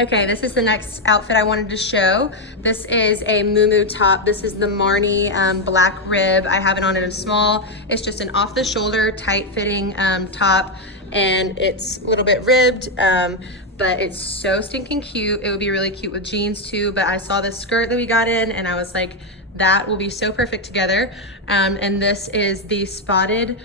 Okay, this is the next outfit I wanted to show. This is a Mumu top. This is the Marnie black rib. I have it on in a small. It's just an off the shoulder, tight fitting top, and it's a little bit ribbed, but it's so stinking cute. It would be really cute with jeans too, but I saw this skirt that we got in and I was like, that will be so perfect together. And this is the spotted,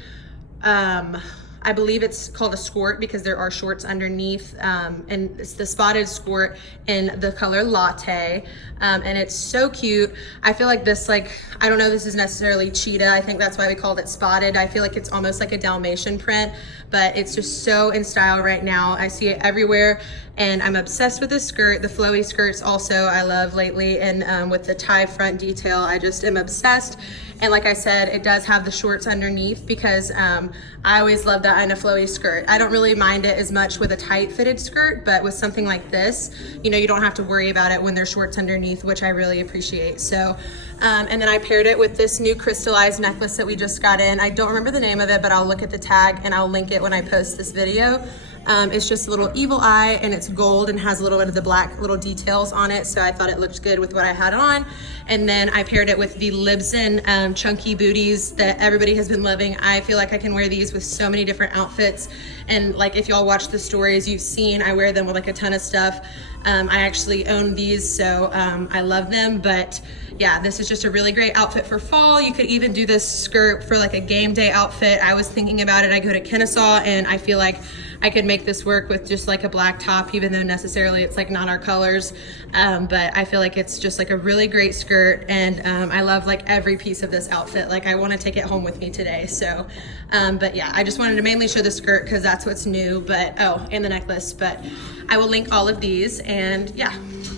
I believe it's called a Skort because there are shorts underneath, and it's the spotted Skort in the color latte, and it's so cute. I feel like this, like, I don't know, this is necessarily cheetah. I think that's why we called it spotted. I feel like it's almost like a Dalmatian print, but it's just so in style right now. I see it everywhere, and I'm obsessed with this skirt. The flowy skirts also I love lately, and with the tie front detail, I just am obsessed. And like I said, it does have the shorts underneath because I always love that in a flowy skirt. I don't really mind it as much with a tight fitted skirt, but with something like this, you know, you don't have to worry about it when there's shorts underneath, which I really appreciate. So, and then I paired it with this new crystallized necklace that we just got in. I don't remember the name of it, but I'll look at the tag and I'll link it when I post this video. It's just a little evil eye, and it's gold and has a little bit of the black little details on it, so I thought it looked good with what I had on. And then I paired it with the Libsyn chunky booties that everybody has been loving. I feel like I can wear these with so many different outfits, and like if y'all watch the stories, you've seen I wear them with like a ton of stuff. I actually own these, so I love them. But yeah, this is just a really great outfit for fall. You could even do this skirt for like a game day outfit. I was thinking about it. I go to Kennesaw and I feel like I could make this work with just like a black top, even though necessarily it's like not our colors. But I feel like it's just like a really great skirt, and I love like every piece of this outfit. Like I want to take it home with me today. So, but yeah, I just wanted to mainly show the skirt because that's what's new, but oh, and the necklace, but I will link all of these, and yeah.